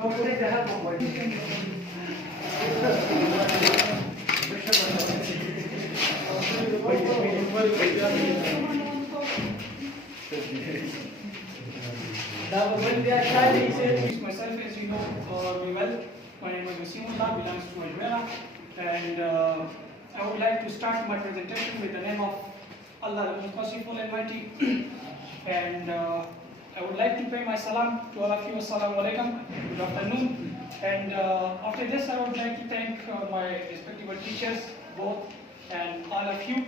Now we take the help of what Now, when they are trying to say myself, as you know very well, my name is Simullah, belongs to Anglo, and I would like to start my presentation with the name of Allah, the Most Merciful and Mighty, and I would like to pay my salam to all of you. Assalamu alaikum, good afternoon. And after this, I would like to thank my respective teachers, both, and all of you.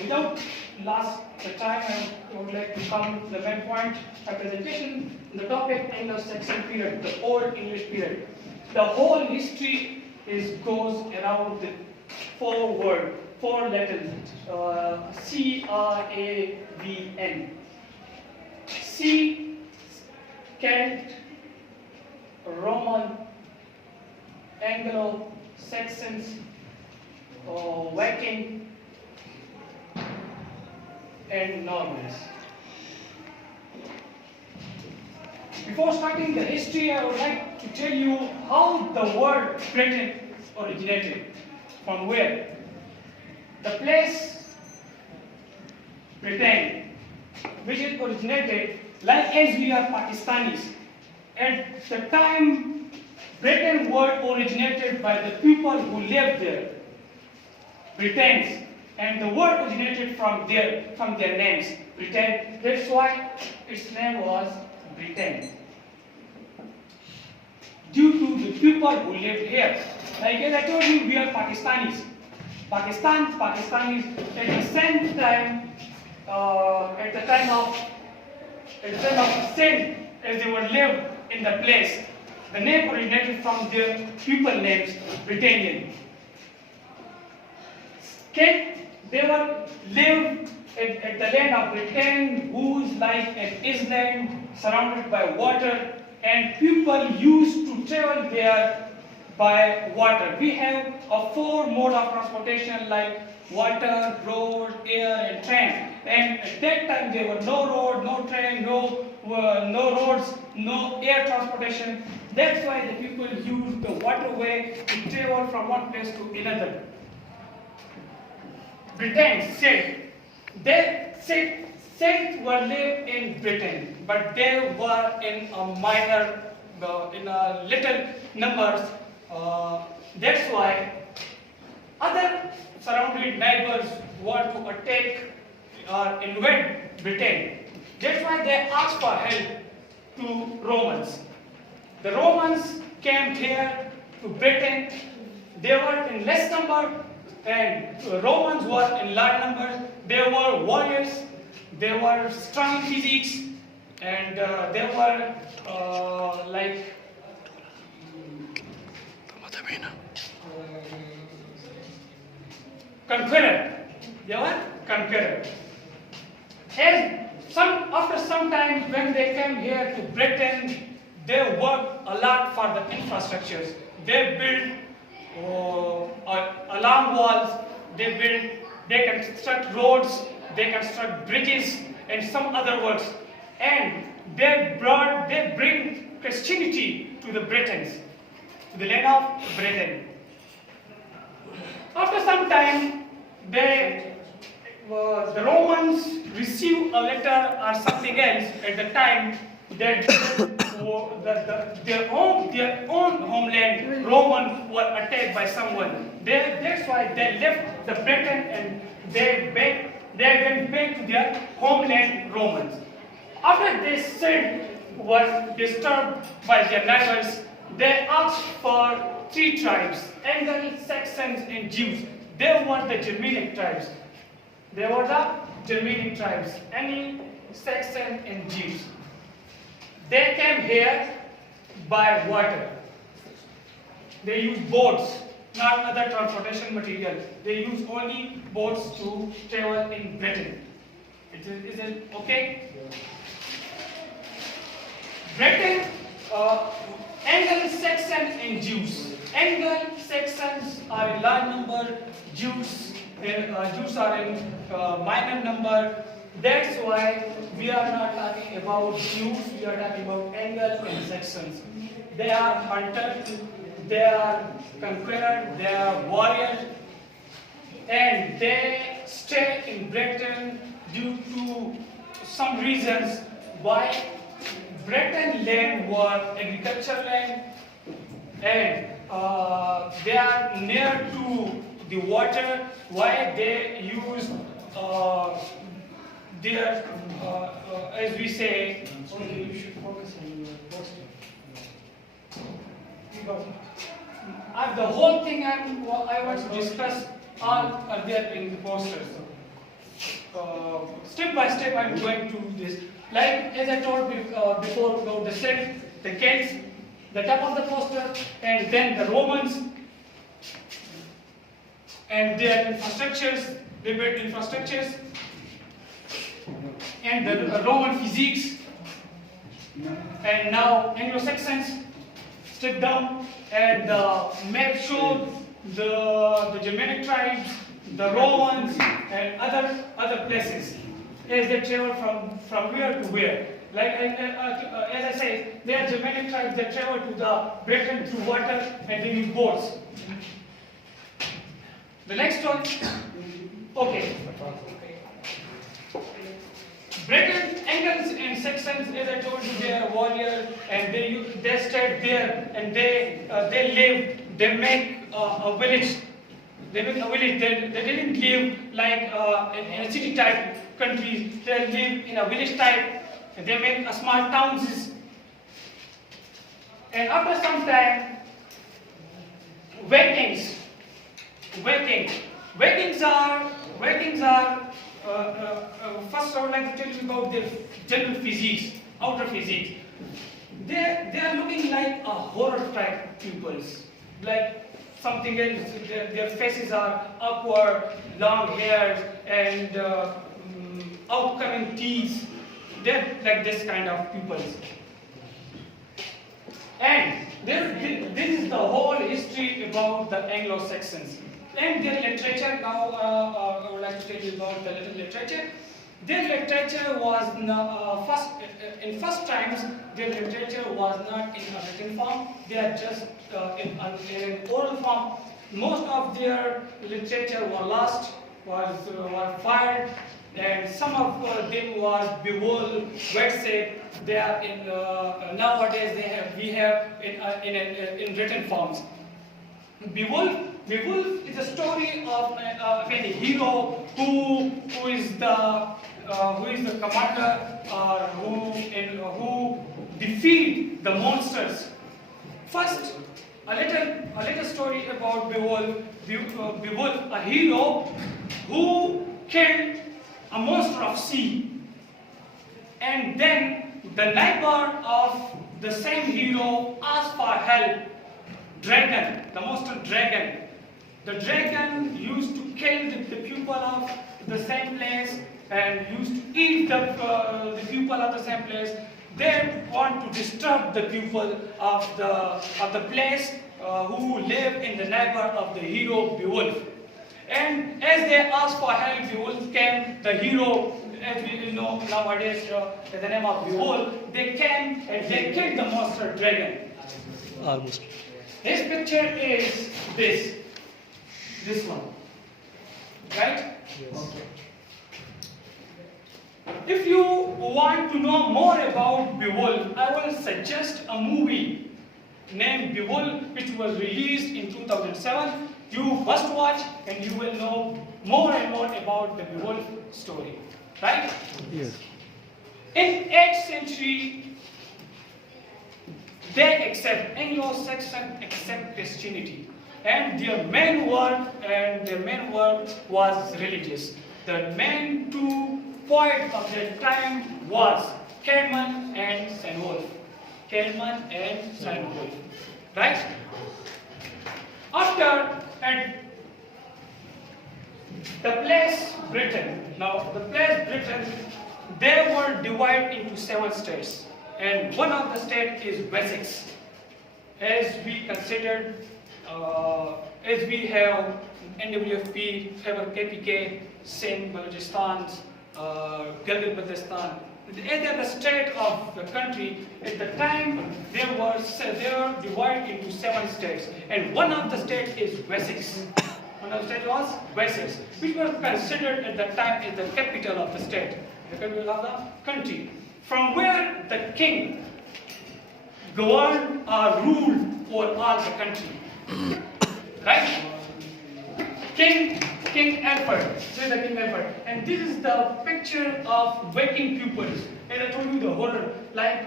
Without lost the time, I would like to come to the main point of presentation, the topic Anglo-Saxon period, the Old English period. The whole history goes around the four letters, C-R-A-V-N. C, Celt, Roman, Anglo, Saxons, Viking, and Normans. Before starting the history, I would like to tell you how the word Britain originated. From where? The place Britain, which is originated, like as we are Pakistanis. At the time, Britain word originated by the people who lived there, Britons, and the word originated from their names, Britain. That's why its name was Britain, due to the people who lived here. Like as I told you, we are Pakistanis. Pakistanis at the same time, at the time of sin, as they were lived in the place, the name originated from their people names, Britannian. They were lived at the land of Britain, whose like an island surrounded by water, and people used to travel there by water. We have a four mode of transportation like water, road, air, and train. And at that time there were no road, no train, no roads, no air transportation. That's why the people used the waterway to travel from one place to another. Britons said were lived in Britain, but they were in a little numbers. That's why other surrounding neighbors want to attack or invade Britain. That's why they asked for help to Romans. The Romans came here to Britain. They were in less number, and Romans were in large number. They were warriors. They were strong physiques, and they were like conqueror. They were conqueror. After some time, when they came here to Britain, they worked a lot for the infrastructures. They built alarm walls. They construct roads. They construct bridges and some other works. And they bring Christianity to the Britons, to the land of Britain. After some time, the Romans received a letter or something else at the time that their own homeland, Roman, were attacked by someone. That's why they left the Britain and they went back to their homeland, Romans. After they said were disturbed by their neighbors, they asked for three tribes, Anglo, Saxons, and Jews. They were the Germanic tribes. Anglo, Saxon, and Jews. They came here by water. They used boats, not other transportation material. They used only boats to travel in Britain. Is it okay? Britain, Anglo-Saxon and Jews. Anglo-Saxons are in large number. Jews are in minor number. That's why we are not talking about Jews, we are talking about Anglo and Saxons. they are hunters, they are conquerors, they are warriors, and they stay in Britain due to some reasons why. Britain land was agricultural land, and they are near to the water. Why they use their, as we say, okay, you should focus on your poster. The whole thing I want to discuss all are there in the posters. Step by step I'm going to this. Like as I told before about the Celts, the Celts, the top of the poster, and then the Romans and their infrastructures, they built infrastructures, and the Roman physiques, and now Anglo-Saxons. Step down, and the map showed the Germanic tribes, the Romans, and other places as they travel from where to where. Like as I say, they are Germanic tribes. They travel to the Britain through water and they use boats. The next one, okay. Britain, Angles and Saxons, as I told you, they are warriors, and they stayed there, and they live. They make a village. They make a village. They didn't live like in a city type countries. They live in a village type. And they make a small towns. And after some time, Vikings are. First, I would like to tell you about their general physiques, outer physiques. They are looking like a horror type peoples, like something else. Their faces are upward, long hairs, and outcoming teeth. They're like this kind of peoples. And this is the whole history about the Anglo-Saxons. And their literature, now I would like to tell you about the literature. Their literature was in first times, their literature was not in a written form. They are just in an oral form. Most of their literature were lost, were fired, and some of them was bewold, wetset. They are in nowadays we have in written forms. Bewold is a story of a hero who is the commander who defeat the monsters. First, a little story about Bewold. Bewold, a hero who killed a monster of sea, and then the neighbor of the same hero asked for help. Dragon, the monster dragon. The dragon used to kill the people of the same place and used to eat the people of the same place. They want to disturb the people of the place who live in the neighbor of the hero Beowulf. And as they asked for help, Beowulf came. The hero, as we know nowadays, the name of Beowulf, they came and they killed the monster dragon. Almost. His picture is this one, right? Yes. Okay. If you want to know more about Beowulf, I will suggest a movie named Beowulf, which was released in 2007. You must watch, and you will know more and more about the Beowulf story, right? Yes. In 8th century, they accept, Anglo-Saxon accept Christianity, and their main work was religious. The main two poets of their time was Caedmon and Cynewulf. Caedmon and Cynewulf, right? After at the place Britain, they were divided into 7 states. And one of the states is Wessex. As we considered, as we have NWFP, Khyber KPK, Sindh, Balochistan, Gilgit-Baltistan. As they are the state of the country, at the time they were they are divided into 7 states, and one of the states is Wessex. One of the states was Wessex, which was considered at the time as the capital of the state, the capital of the country, from where the king governed or ruled over all the country. Right? King Alfred. This is the King Alfred. And this is the picture of waking pupils. As I told you, the horror, like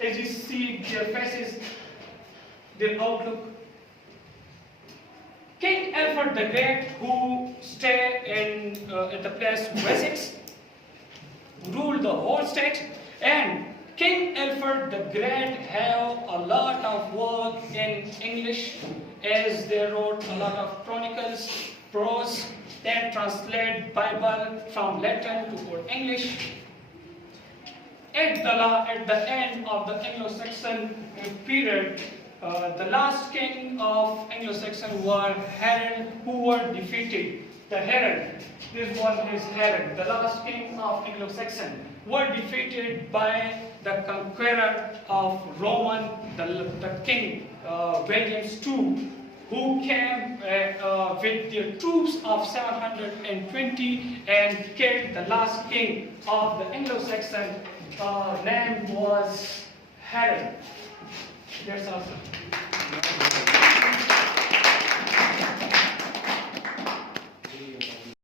as you see their faces, their outlook. King Alfred the Great, who stayed at the place Wessex, ruled the whole state, and King Alfred the Great have a lot of work in English, as they wrote a lot of chronicles, prose, and translate Bible from Latin to Old English. At the end of the Anglo-Saxon period, the last king of Anglo-Saxon were Harold, who were defeated. The Harold, this one is Harold, the last king of Anglo-Saxon, were defeated by the conqueror of Roman, the king William II, who came with their troops of 720 and killed the last king of the Anglo-Saxon. Name was Harold. That's awesome.